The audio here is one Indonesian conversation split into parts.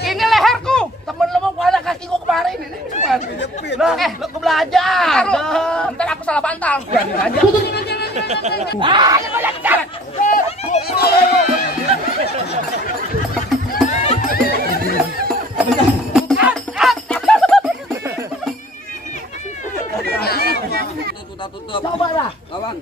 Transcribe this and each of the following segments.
Ini leherku. Temen lu mau ada kakiku kemarin ini. Lah, lu belajar. Ntar aku salah bantal. Biarin aja. Ayo banyak jalan. Tutup. Coba lah. Lawan.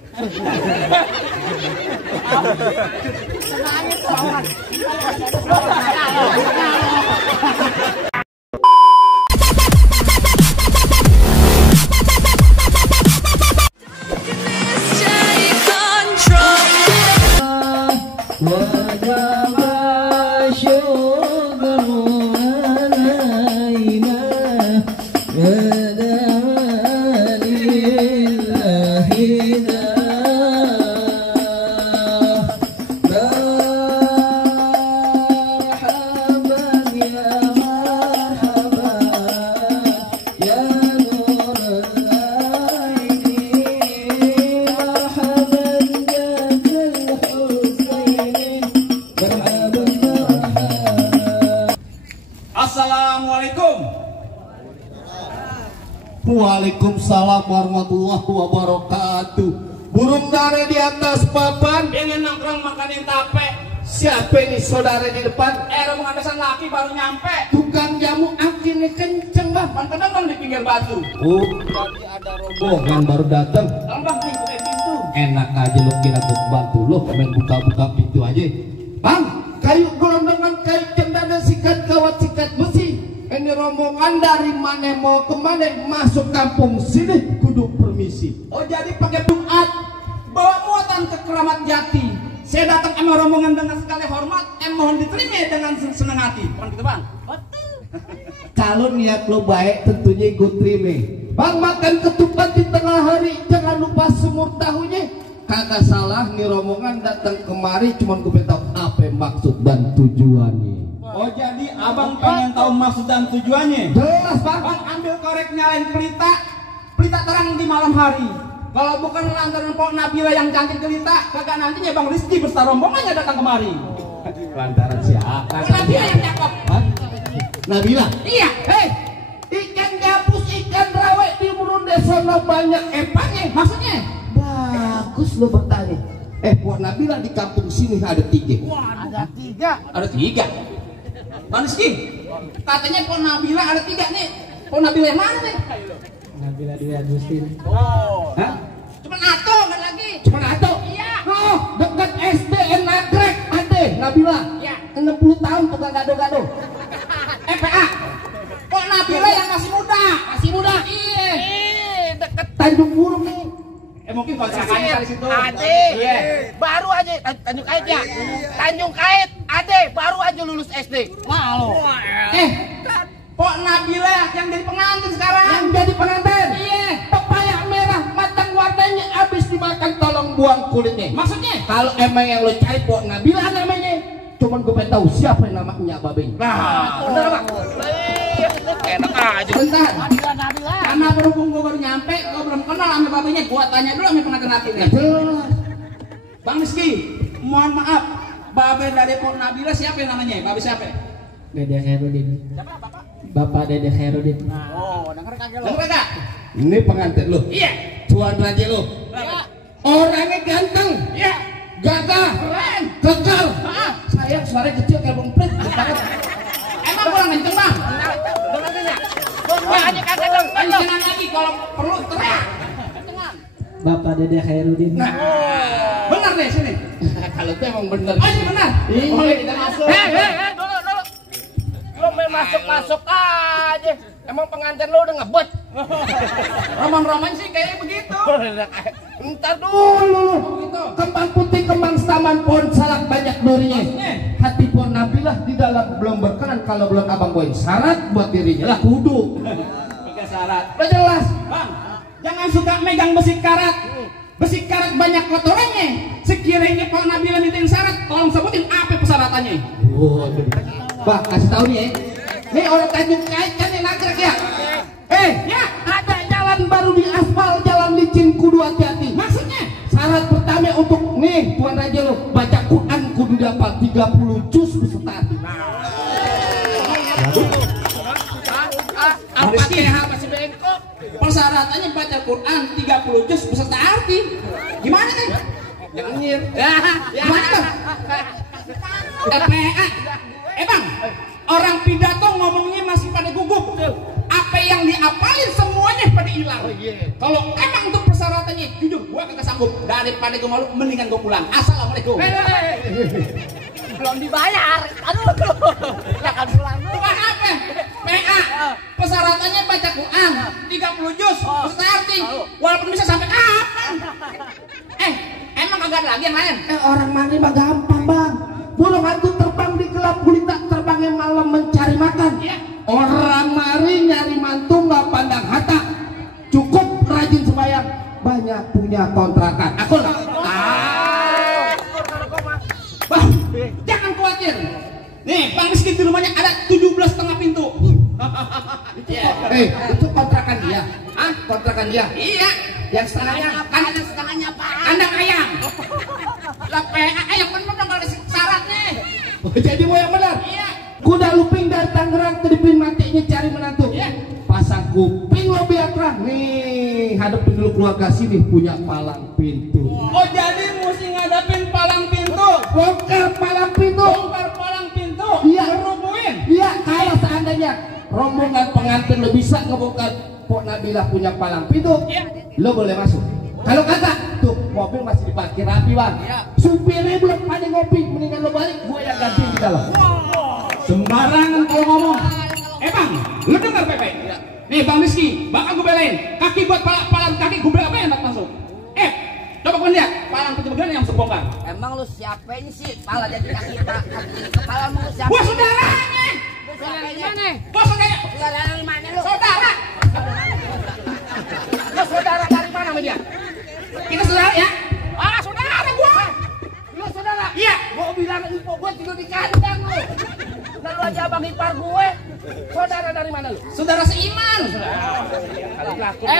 Assalamualaikum. Waalaikumsalam warahmatullahi wabarakatuh. Burung dara di atas papan, Pengen nongkrong makanin tape. siapa ini saudara di depan? Rombongan pesan laki baru nyampe. Tukang jamu akhirnya kenceng bang. Man kedeng di pinggir batu. Oh, tadi ada rombongan baru datang. Lembang nih buka pintu. Enak aja lo kira gue bantu lo, main buka-buka pintu aja. Bang, kayu gelondongan kayu cendana sikat kawat sikat besi. Ini rombongan dari mana mau kemana masuk kampung sini kudu permisi. Oh jadi pakai Jumat bawa muatan ke Keramat Jati. Saya datang sama rombongan dengan segala hormat. Mohon diterima dengan senang hati. Bukan gitu bang? Kalau niat lo baik tentunya gue terima. Bang makan ketupat di tengah hari jangan lupa semur tahunya. Kagak salah nih rombongan datang kemari cuman gue tahu apa maksud dan tujuannya. Oh jadi abang pengen tahu maksud dan tujuannya? Jelas bang. Bang ambil korek nyalain pelita. Pelita terang di malam hari. Kalau bukan lantaran Pok Nabila yang cantik pelita, kagak nantinya Bang Rizky beserta rombongannya datang kemari. Lantaran siapa? Pok Nabila yang cakep. Hah? Nabila? Iya. Hei, ikan gabus, ikan rawe di burung desa banyak empangnya. Maksudnya? Bagus lo bertanya. Buat Nabila di kampung sini ada 3. Wah, ada 3. Ada 3. Bang Rizky, katanya Pok Nabila ada 3 nih. Pok Nabila yang mana nih? Nabila Dwi Agustin. Oh. Hah? Cuma Ato kan lagi. Cuma atau? Iya. Oh, dekat SDN Nagrek ada Nabila. Iya. 60 tahun tukang gado-gado. PA. Pok Nabila yang masih muda. Masih muda. Iya. Deket Tanjung Burung nih. Mungkin kontrakannya dari situ. Ade. Iya. Baru aja Tanjung Kait ya. Tanjung Kait, Ade baru aja lulus SD. Wah lo. Pok Nabila yang jadi pengantin sekarang. Yang jadi pengantin. Iya. Pepaya merah matang warnanya habis dimakan tolong buang kulitnya. Maksudnya? Kalau emang yang lo cari Pok Nabila namanya, cuman gue pengen tahu siapa yang namanya Babeng. Nah, bener Pak. Enak aja. Bentar. Nabila. Karena berhubung gue baru nyampe, gue belum kenal sama babenya. Gue tanya dulu sama pengantin hatinya. Jelas. Bang Rizky, mohon maaf. Babe dari Pok Nabila siapa yang namanya? Babe siapa? Dede Khairudin. Siapa Bapak? Bapak Dede Khairudin. Oh, denger kagak lo? Dengar gak? Ini pengantin lo. Iya. Tuan raja lo. Iya. Orangnya ganteng, Iya. gagah, Keren. kekal. Sayang suaranya kecil kayak bongprit. Emang kurang kenceng bang? Denger kagak? Wah, aja kagak dong. Kencengan lagi kalau perlu teriak. Bapak Dede Khairudin. Nah, benar deh sini. Kalau itu emang bener. Oh ini benar. Iya. Boleh kita masuk. Dulu. Lo main masuk aja. Emang pengantin lo udah ngebut? Roman-roman sih kayaknya begitu. Ntar dulu. Begitu. Kembang putih, kembang taman, pohon salak banyak durinya. Hati Pok Nabilah di dalam belum berkenan kalau belum abang bawain syarat buat dirinya lah kudu. Pakai syarat. Udah jelas. Bang, jangan suka megang besi karat. Besi karat banyak kotorannya. Sekiranya Pok Nabila mintain syarat, tolong sebutin apa persyaratannya. Bah, kasih tahu nih ya. Nih orang Tanjung Kait kan yang Nagrek ya. Ya, Ada jalan baru di aspal, jalan licin kudu hati-hati. maksudnya? Syarat pertama untuk nih Tuan Raja lo baca Quran kudu dapat 30 juz beserta arti. Al-Fatihah masih bengkok. Persyaratannya baca Quran 30 juz beserta arti. Gimana nih? Jangan nyir. Gimana tuh? PA. Bang, orang pidato ngomongnya masih pada gugup. Apa yang diapalin semuanya pada hilang. Kalau emang untuk persyaratannya, jujur gua kagak sanggup. Daripada gua malu, mendingan gua pulang. Assalamualaikum. Belum dibayar. Aduh. Jangan pulang. Bukan apa? PA. Persyaratannya baca Quran 30 juz beserta arti. Walaupun bisa sampai kapan? Emang kagak ada lagi yang lain? Orang mani mah gampang, Bang. Burung hantu terbang di gelap gulita, terbangnya malam mencari makan. Orang mari nyari mantu nggak pandang harta, cukup rajin sembahyang, banyak punya kontrakan. Aku lah. Bang, jangan khawatir. Nih, Bang Rizky di rumahnya ada 17,5 pintu. Itu kontrakan dia. Hah? Kontrakan dia. Iya. Yang setengahnya Kandang setengahnya apa? Kandang ayam. Lah PA yang bener dong kalau syarat nih. Jadi mau yang benar. Iya. Kuda luping dari Tangerang kedipin matinya cari menantu. Iya. Pasang kuping lo biar terang. Nih, hadapin dulu keluarga sini punya palang pintu. Oh, jadi mesti ngadapin palang pintu. Bongkar palang pintu. Bongkar palang pintu. Iya. Ngerubuhin. Iya, kalau seandainya rombongan pengantin lo bisa ngebongkar Pok Nabilah punya palang pintu, Iya. lo boleh masuk. Kalau kagak, tuh mobil masih diparkir rapi, Bang. Iya. Supirnya belum pada ngopi, mendingan lo balik, gue yang ganti di dalam. Sembarangan kalau ngomong. Bang, lu dengar Pepe? Nih Bang Rizky, bakal gue belain. Kaki buat palang kaki gue bela apa yang tak masuk? Coba kau lihat, palang pintu begini yang sebongkar. Emang lu siapanya sih? Pala jadi kaki kepala lu siapa? Gua saudaranya. Saudara gimana? Gua saudaranya. Saudara dari mana lu? Saudara. Lu saudara dari mana sama dia? Kita saudara ya? Saudara gua. Lu saudara? Iya. Gua bilang info gua tidur di kandang lu. Lalu aja abang ipar gue. Saudara dari mana lu? Saudara seiman.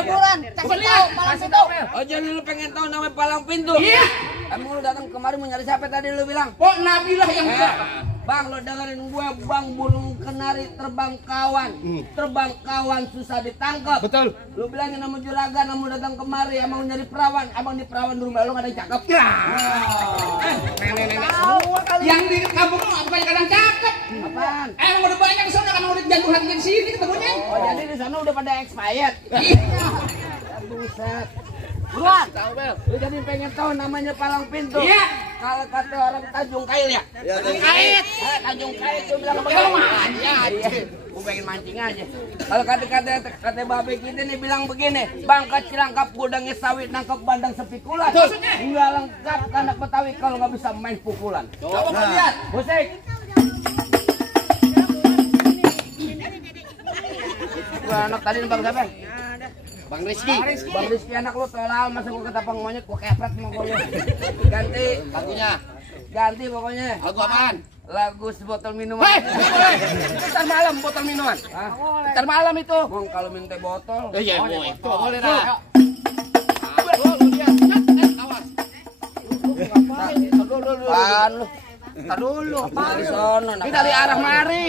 Bulan, kasih tahu, kasih tahu. Oh, jadi lu pengen tahu namanya palang pintu? Iya. Emang lu datang kemari mau nyari siapa tadi lu bilang? Pok Nabilah yang Bang, lo dengerin gue, Bang, burung kenari terbang kawan. Terbang kawan susah ditangkap. Betul. Lu bilangin sama juragan, kamu datang kemari, emang nyari perawan. Emang di perawan di rumah lu gak ada yang cakep. Nenek-nenek semua kali. Yang di kampung lu bukan kadang cakep. Apaan? Emang udah banyak di sana kan udah jantung hatinya di sini ketemunya. Oh, jadi di sana udah pada expired. Iya. Buset. Buruan, lu jadi pengen tahu namanya palang pintu? Iya. Kalau kata orang Tanjung Kail ya? Tanjung Kail. Tanjung Kail tuh bilang apa? Lu aja. Gue pengen mancing aja. Kalau kata babe kita nih bilang begini, Bangka Cilangkap gudangnya sawit nangkep bandang sepikulan. Maksudnya? Nggak lengkap anak Betawi kalau nggak bisa main pukulan. Coba kau lihat. Musik. Gua anak tadi Bang siapa? Bang Rizky. Bang Rizky anak lu tolal masa gua ketapang monyet gua kepret sama gua. Ganti Lagunya. ganti pokoknya. Lagu apaan? Lagu sebotol minuman. Ntar malam botol minuman. Hah? Ntar malam itu. Bang kalau minta botol. Iya, boleh. Itu boleh dah. Apaan lu? Entar dulu. Dari sono. Ini dari arah mari.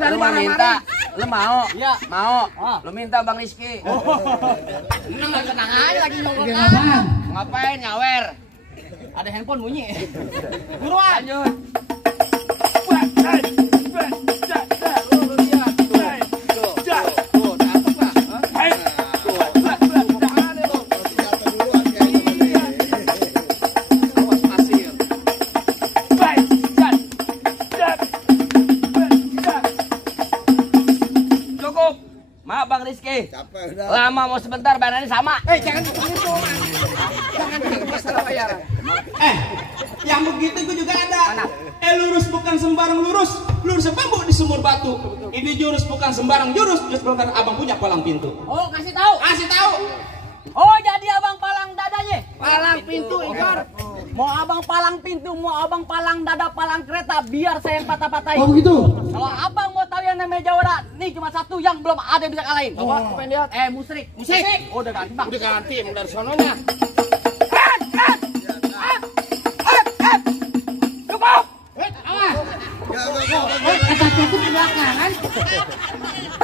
Lu mau minta? Lu mau? Iya. Mau? Lu minta Bang Rizky. Tenang aja lagi ngomong. Ngapain nyawer? Ada handphone bunyi. Buruan. Lanjut. Cukup. Maaf Bang Rizky. Lama mau sebentar bayarannya sama. Jangan begitu. Jangan masalah bayar. Yang begitu gue juga ada. Lurus bukan sembarang lurus. Lurus bambu di sumur batu. Ini jurus bukan sembarang jurus. Jurus bukan abang punya palang pintu. Oh, kasih tahu. Kasih tahu. Oh, jadi abang palang dadanya. Palang pintu ikar. Mau abang palang pintu, mau abang palang dada, palang kereta, biar saya yang patah-patahin. Oh begitu. Kalau abang mau tahu yang namanya Jawara, nih cuma satu yang belum ada yang bisa kalahin. Coba, apa yang lihat? Musrik. Musik. Oh, udah ganti bang. Udah ganti emang dari sononya. Cukup.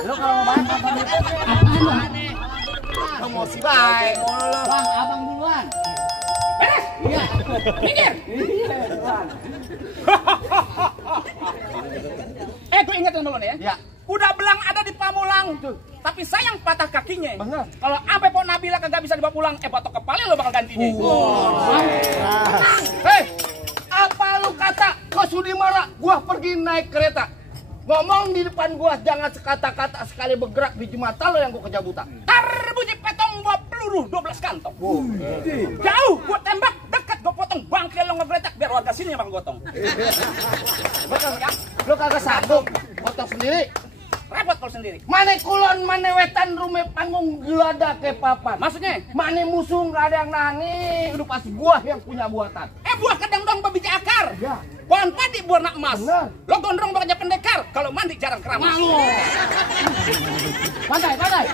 Lu kalau mau main apa nih? Apaan lo? Promosi baik. Bang, abang duluan. Beres. Iya. Minggir. Gue ingetin dulu nih ya. Ya. Udah belang ada di Pamulang tuh. Tapi sayang patah kakinya. Bener. Kalau sampai Pok Nabila kagak bisa dibawa pulang, batok kepala lo bakal gantinya. Hei, apa lu kata kau sudi marah? Gua pergi naik kereta. Ngomong di depan gua jangan sekata-kata sekali bergerak biji mata lo yang gua kejabutan. Tar bunyi petong gua peluru 12 kantong. Jauh gua tembak, dekat gua potong, bangke lo ngegeletak biar warga sini yang bakal gotong. Betul ya? Lu kagak sanggup potong sendiri. Repot kalau sendiri. Mane kulon, mane wetan, rume panggung gelada ke papan. Maksudnya? Mane musuh nggak ada yang nani, udah pasti gua yang punya buatan. Buah kedang dong babiji akar. Ya. Pohon padi buah nak emas. Bener. Lo gondrong bakal pendekar. Kalau mandi jarang keramas. Pandai.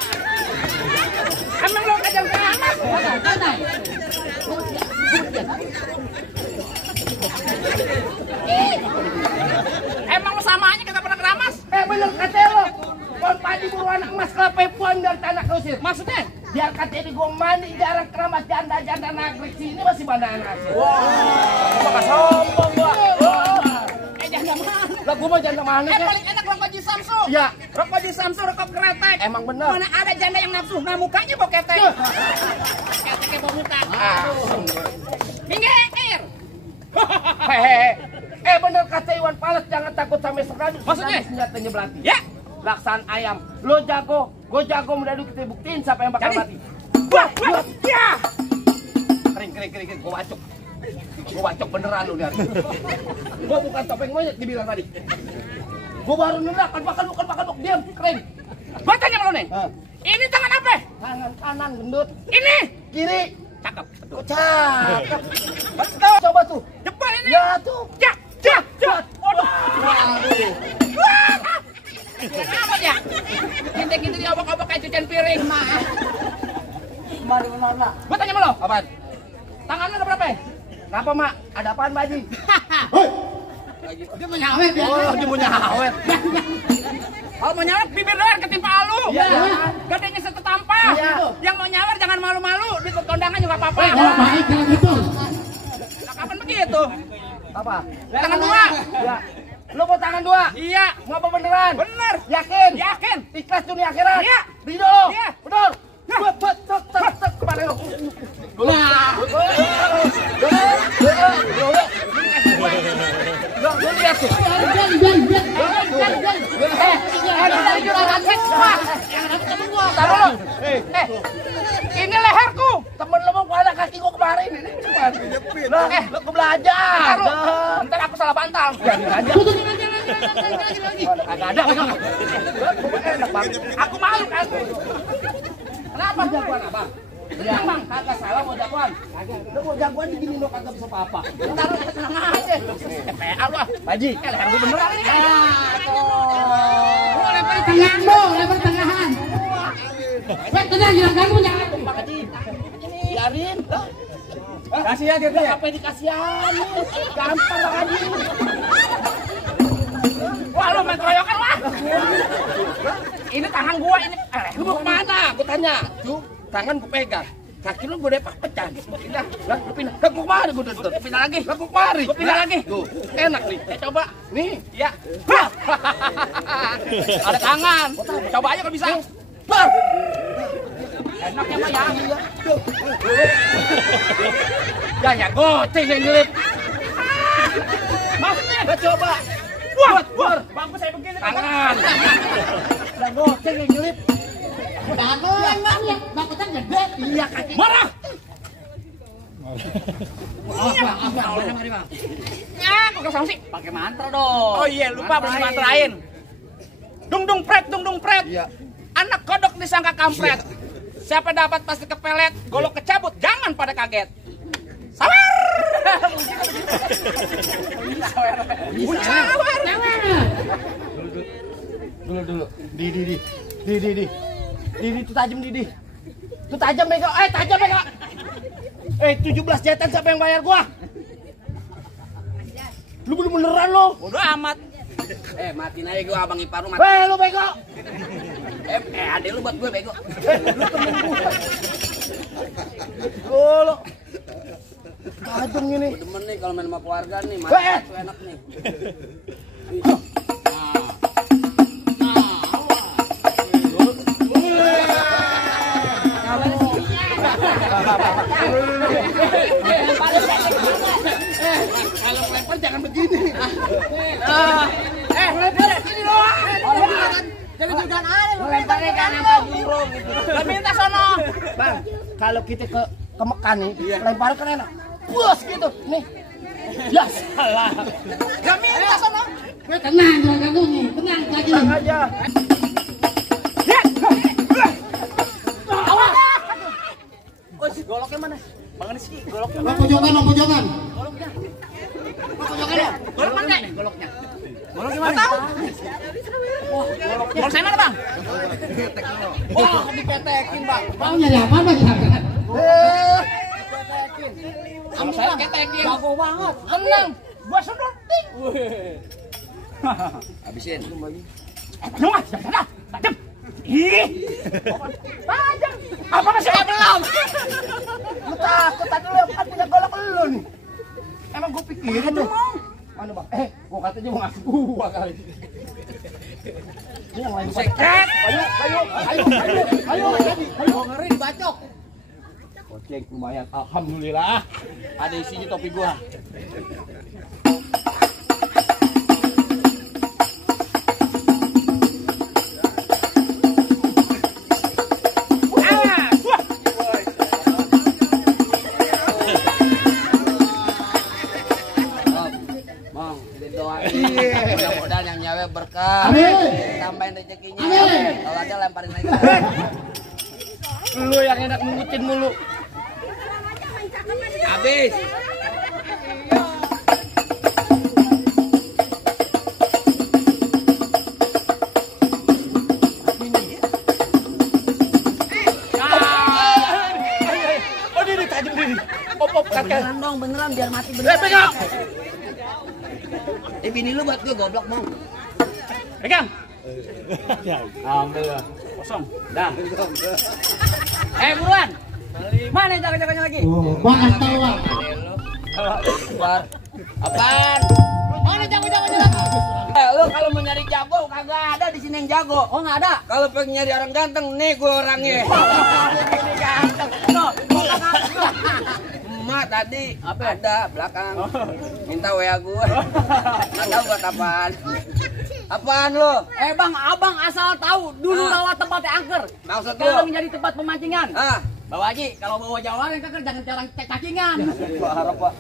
Emang lo kajang keramas? Pandai. Emang lo sama aja kagak pernah keramas? Bener kata lo. Pohon padi buah anak emas kelapa puan dari tanah kusir. Maksudnya? Biar kata ini gua mandi jarang keramas janda-janda nagrek sini masih bandahan hasil. Gua sombong gua. Janda mana? Lah gua mau janda mana ya? Paling enak rokok di Samsu. Ya. Rokok di Samsu, rokok kretek. Emang bener. Mana ada janda yang nafsu, nah mukanya bau ketek. Keteknya bau muka. Minggir. Hehehe. Bener kata Iwan Fals jangan takut sampai seradu. Maksudnya? Senjatanya belati. Ya. Laksan ayam. Lo jago, gue jago menadu kita buktiin siapa yang bakal Jadi? mati. Ya. Kering. Gue bacok beneran lu dari. Gue bukan topeng monyet dibilang tadi. Gue baru nendak, kan bakal diam, kering. Gua tanya sama lo nih. Hah. Ini tangan apa? Tangan kanan gendut, Ini. kiri. Cakep. Kok cakep. Betul. Coba tuh. Jebol ini. Ya tuh. Jak. Waduh. Apa ya? Kinti-kinti diobok-obok kayak cucian piring. Kemana? Gua tanya sama lo. Apaan? Tangan lo ada berapa? Kenapa mak? Ada apaan Pak Haji? Dia mau nyawet ya. Oh, dia punya awet. Kalau mau nyawer bibir doang ketimpa alu. Iya. Gadenya setetampa. Iya. Yang mau nyawer jangan malu-malu. Di kondangan juga apa-apa. Oh, baik kalau gitu. Nah, kapan begitu? Apa? Tangan dua. Ya. Lo mau tangan dua? Iya. Ngapa beneran? Bener. Yakin? Yakin. Ikhlas dunia akhirat? Iya. Ridho? Iya. Betul? Tek kemana lo? Lo lihat tuh. Ini leherku. Temen lo mau kemana kaki gua kemarin? Ini cuman. Lo ke belajar. Ntar aku salah bantal. Biarin aja. Lagi. Kagak ada. Enak banget. Aku malu kan. Kenapa jagoan abang? Ya, kagak salah mau jagoan. Lo mau jagoan digini lo kagak bisa apa-apa. Ntar lu tenang aja. PA lu ah. Haji, Leher gua beneran ini. Gua lempar tangan lo, lempar tangan. Tenang, jangan ganggu, jangan. Pak Haji. Biarin. Kasih ya dia. Apa yang dikasihan? Gampang Pak Haji. Wah lu main keroyokan wah. Ini tangan gua ini. Lu mau kemana? Gua tanya. Tuh, tangan gua pegang. Kaki lu gua depak pecah. Pindah. Lah, lu pindah. Lah gua kemari gua tuntut. Pindah lagi. Lah gua kemari. Gua pindah lagi. Tuh, enak nih. Coba. Nih. Ya. Ada tangan. Coba aja kalau bisa. Bar. Enaknya mah ya. Ya goceng yang ngelip. Maksudnya. Lah coba. Wah, bangku saya begini. Tangan. Lah goceng yang ngelip. Tangan lo emang ya, bangkutan gede. Iya kaki. Marah. Ya, kok sanksi? Pakai mantra dong. Oh iya, lupa belum mantrain. Dung pret. Iya. Anak kodok disangka kampret. Siapa dapat pasti kepelet. Golok kecabut, jangan pada kaget. Sawer. Dulu. Di. Itu tajam Didi. Itu tajam Mega. Tajam Mega. 17 jahitan siapa yang bayar gua? Lu beneran lo. Bodoh amat. Matiin aja gua abang ipar lu mati. Weh, lu bego. Adek lu buat gue bego. Lu. Tajam gini. Demen nih kalau main sama keluarga nih, Weh. mati itu enak nih. Kalau lempar jangan begini. Lempar sini doang. Jadi tujuan aja lu Lemparnya kan apa juro gitu. Lah minta sono. Bang, kalau kita ke Mekah nih, lempar kan enak. Bus gitu. Nih. Ya salah. Gak minta sono. Tenang, jangan ganggu nih. Tenang lagi. Tenang aja. Oh, si goloknya mana? Mana sih goloknya? Pojokan. Goloknya. Golok mana? Goloknya. Goloknya mana? Tahu. Golok saya mana, Bang? Wah, diketekin, Bang. Mau nyari apa, Bang? Kalau saya ketekin. Jago banget. Tenang. Gua sedoting. Habisin. Jangan, sana. Tajam. Ih. Tajam. Apa masih belum? Lu takut tadi lu kan punya golok lu nih. Emang gua pikirin tuh. Mana, Bang? Gua katanya mau ngasih gua kali. Ini yang lain. Ayo. Ngeri dibacok. Goceng lumayan. Alhamdulillah. Ada isinya topi gua. Bang, doain. Mudah-mudahan yang nyawe berkah. Amin. Tambahin rezekinya. Amin. Kalau ada lemparin lagi. Lu yang enak nungutin mulu. Habis. Oh, ini tajam ini. Op kakek. Beneran dong, beneran biar mati beneran. Pegang. Bini lu buat gue goblok, Mang. Pegang. Alhamdulillah. Kosong. Dah. Buruan. Mana jaga-jaganya lagi? Bahas tahu lah. Keluar. Apaan? Mana jaga-jaganya lagi? Lu kalau mau nyari jago kagak ada di sini yang jago. Oh, enggak ada. Kalau pengen nyari orang ganteng, nih gue orangnya. Ini ganteng. No, Emak tadi ada belakang. Minta WA gue. Nggak tahu buat apaan. Apaan lu? Bang, abang asal tahu dulu lewat tempatnya angker. Maksud lu? Kalau menjadi tempat pemancingan. Bawa Haji, kalau bawa Jawa yang kakak jangan jarang cacingan. harap Pak.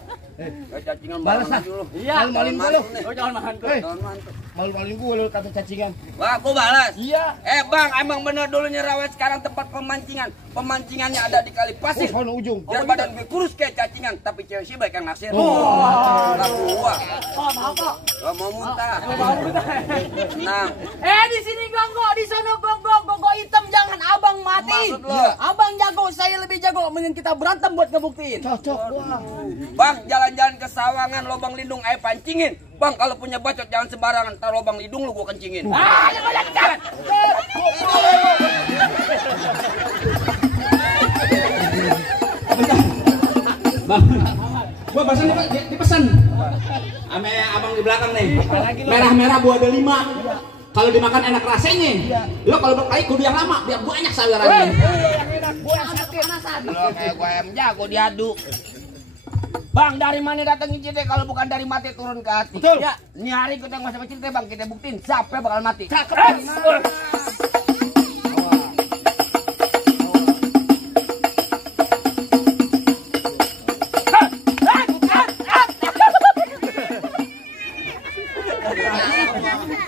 Cacingan Balas lah. dulu. Iya, Malu-maluin gua lu. Oh, jangan mantu. Malu-maluin gua lu kata cacingan. Wah, aku balas. Iya. Bang, emang bener dulu Nyerawet sekarang tempat pemancingan. Pemancingannya ada di Kali Pasir. Sono ujung. Biar badan gue kurus kayak cacingan, tapi cewek sih baik yang naksir. Lah gua. Maaf kok. Gak mau muntah. Nah, Di sini gonggo, di sono gonggo hitam, jangan abang mati. Maksud lo? Abang jago, saya lebih jago. Mending kita berantem buat ngebuktiin. Cocok. Bang, jalan-jalan ke Sawangan, lubang lindung air pancingin. Bang, kalau punya bacot jangan sembarangan, taruh lubang lindung lu gua kencingin. Yang banyak jalan. Bang, gua barusan dipesan ame abang di belakang nih. Merah-merah buah ada 5. Kalau dimakan enak rasanya. Lo kalau berkali kudu yang lama biar banyak sawirannya. Lo kayak gua ayam jago diadu. Bang, dari mana datangin cerita kalau bukan dari mati turun ke hati? Betul. Ya, ini hari kita nggak sampai cerita bang, kita buktiin siapa bakal mati.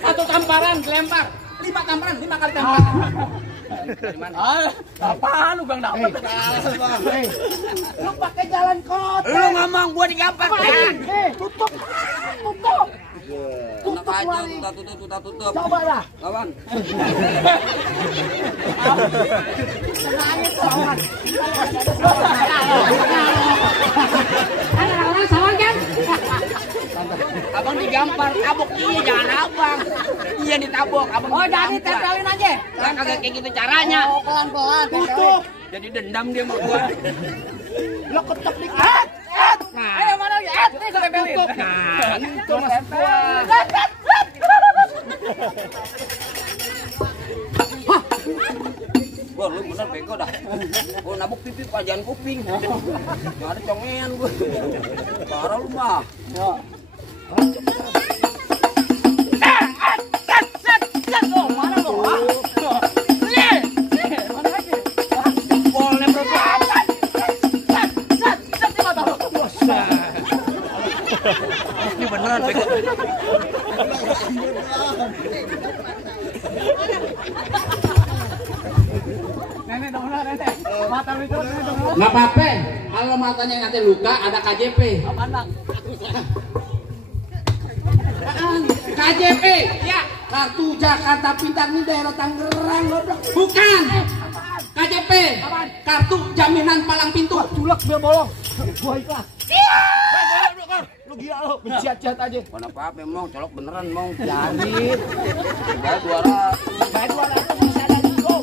Satu tamparan lempar. 5 tamparan, 5 kali tamparan. Dari mana? Apaan lu bang dapet? Lu pakai jalan kota. Lu ngomong gua digampar. Tutup. Enak aja, tutup. Coba lah. Kawan. Ada orang sawan kan? Abang digampar, tabok iya jangan abang. Iya ditabok, abang. Oh, jadi tempelin aja. Lah kagak kayak gitu caranya. Oh, pelan-pelan. Tutup. Jadi dendam dia sama gua. Lo ketok dikit. Nah, Ayo mana lagi? Nih saya tempelin. nah, itu maksud gua. Gua lu bener bego dah. Gua nabuk pipi pajan kuping. Enggak ada congean gua. Parah lu mah. Oh, mana lo? Boleh bro. Ini beneran bego. Nenek dong, nenek. Mata itu, nenek dong. Nggak apa-apa, kalau matanya nanti luka ada KJP. Apaan, Bang? KJP, ya, kartu Jakarta Pintar ini daerah Tangerang, goblok. Bukan. KJP, kartu jaminan palang pintu. Culek biar bolong. Gua ikhlas. Lu gila lu, menciat-ciat aja. Mana apa-apa emang, colok beneran emang. Jadi, Bayar 200. bayar 200 bisa ada juga.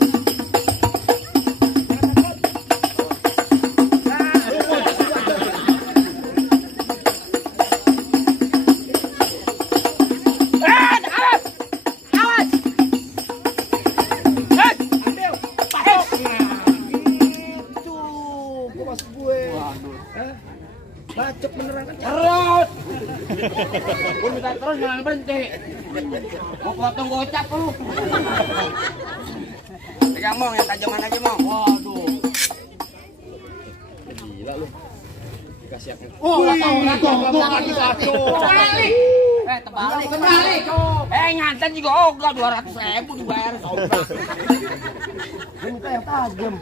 Bacok beneran kan? Terus. Gua minta terus jangan berhenti. Mau potong gocap lu. Pegang mong yang tajaman aja mong. Waduh. Gila lu. Dikasih apa? Oh, enggak tahu. Gua lagi bacok. Balik. Terbalik. Balik. Nyantan juga ogah 200.000 dibayar. Gua minta yang tajam.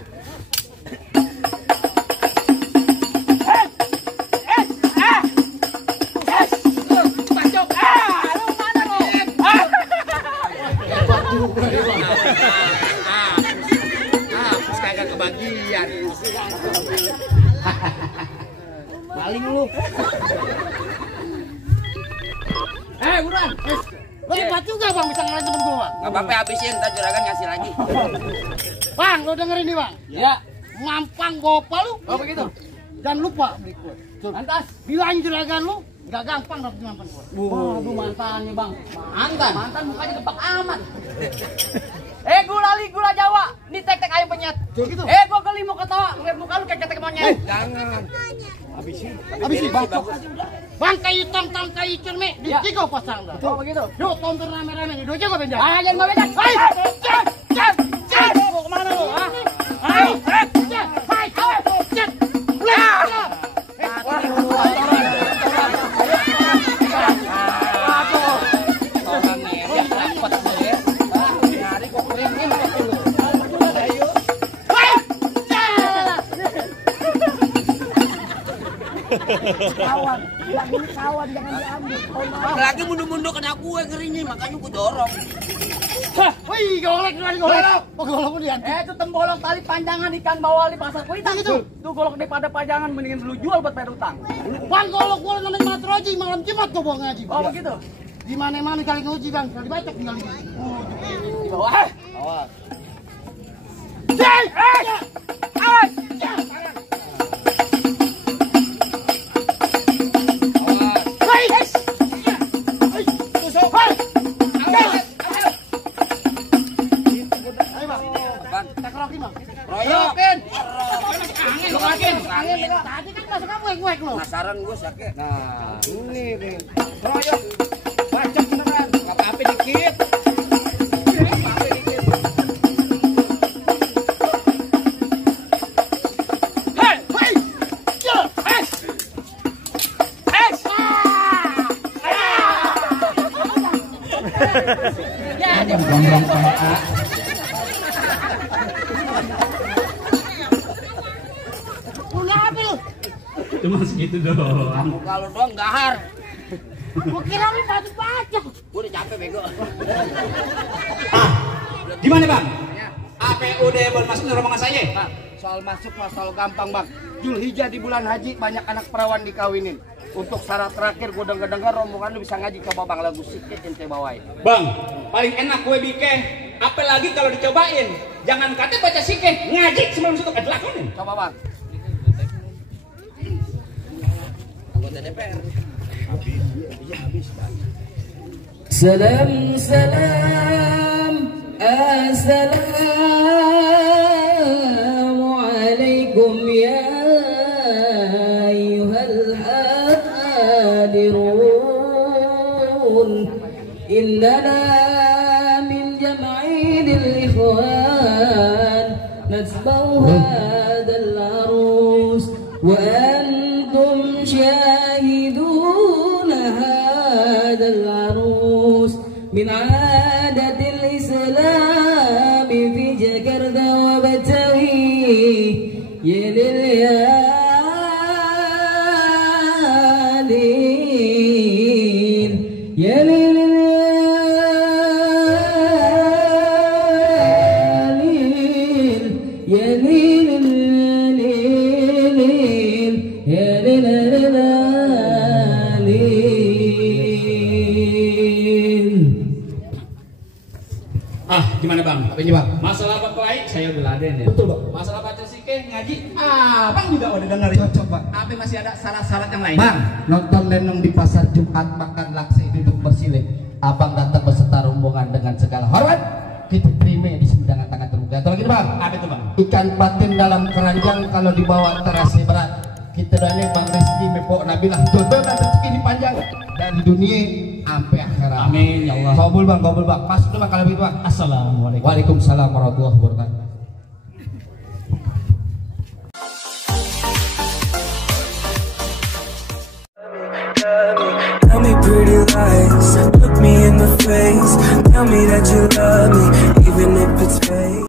Kagak kebagian. Maling lu. Buruan. Lo hebat juga, Bang, bisa ngalahin temen gua, Bang. Enggak apa-apa habisin, entar juragan ngasih lagi. Bang, lo dengerin nih, Bang. Ya. Mampang gopa lu. Oh begitu. Jangan lupa beli kue. Lantas. Bilangin juragan lu, nggak gampang dapet mampang kue. Waduh, mantannya, Bang. Mantan mukanya gepak amat. Gula Jawa. Nih tek-tek ayam penyet. Gitu. Gua geli mau ketawa, ngeliat muka lu kayak ketek monyet. Jangan. Habisin Bang. Bang, kayu tong kayu cermek di tiga pasang dah. Oh begitu. Yuk, tonton rame-rame nih. Doja gua benjak. Jangan mau bedak. Hai! Cek! Mau kemana lu? Hai! Hai! Cek! Kawan, bilang ini kawan jangan diambil. Lagi mundur-mundur kena gue ngerinya makanya gue dorong. Wih, golek. Oh, golok pun dianti. Itu tembolok tali panjangan ikan bawal di pasar kuitang itu. Tuh golok daripada pajangan mendingan lu jual buat bayar utang. Bang, golok gua namanya matroji malam Jumat tuh bawa ngaji. Oh begitu. Di mana-mana kali nguji, Bang. Kali baca tinggal di sini. Di bawah. Awas. Royokin. Tadi kan masuk kamu ngek lo. Penasaran gue sakit. Nah, ini nih. Royok. Bacok beneran. Enggak apa-apa dikit. Cuma segitu doang. Kalau doang gahar. Gua kira lu bacok. Gue udah capek bego. Gimana Bang? Apa udah boleh masuk ke rombongan saya? Soal masuk masalah gampang, Bang. Julhijjah di bulan haji banyak anak perawan dikawinin. Untuk syarat terakhir gue denger rombongan lu bisa ngaji, coba bang lagu sikit ente bawain. Bang, paling enak kue bike. Apalagi kalau dicobain. Jangan kata baca sikeh, ngaji sebelum masuk ke lakonin. Coba bang. Anggota DPR. Salam salam assalamualaikum ya ayyuhal hadirun innana min jam'il ikhwan nasbau hadal arus wa antum syahidun hadal arus min adatil islam fi Jakarta wa Betawi ya lil yalin ya lil Gimana bang? Apanya bang? Masalah berkelahi saya udah laden ya. Betul bang. Masalah baca sikeh ngaji, bang juga udah denger. Cocok bang. Apa masih ada syarat-syarat yang lain? Bang, nonton lenong di pasar Jumat, makan laksi, duduk bersilih. Abang datang beserta rombongan dengan segala hormat. Kita terima di sembilan tangan terbuka. Atau lagi bang? Apa itu bang? Ikan patin dalam keranjang kalau dibawa terasa berat. Kita doain bang rezeki mepok Nabilah jodoh dan rezeki dipanjang dari dunia sampai akhirat. Amin ya Allah. Kabul bang, kabul bang. Masuk dulu bang kalau begitu bang. Assalamualaikum. Waalaikumsalam warahmatullahi wabarakatuh. Tell me pretty lies, look me in the face. Tell me that you love me, even if it's fake.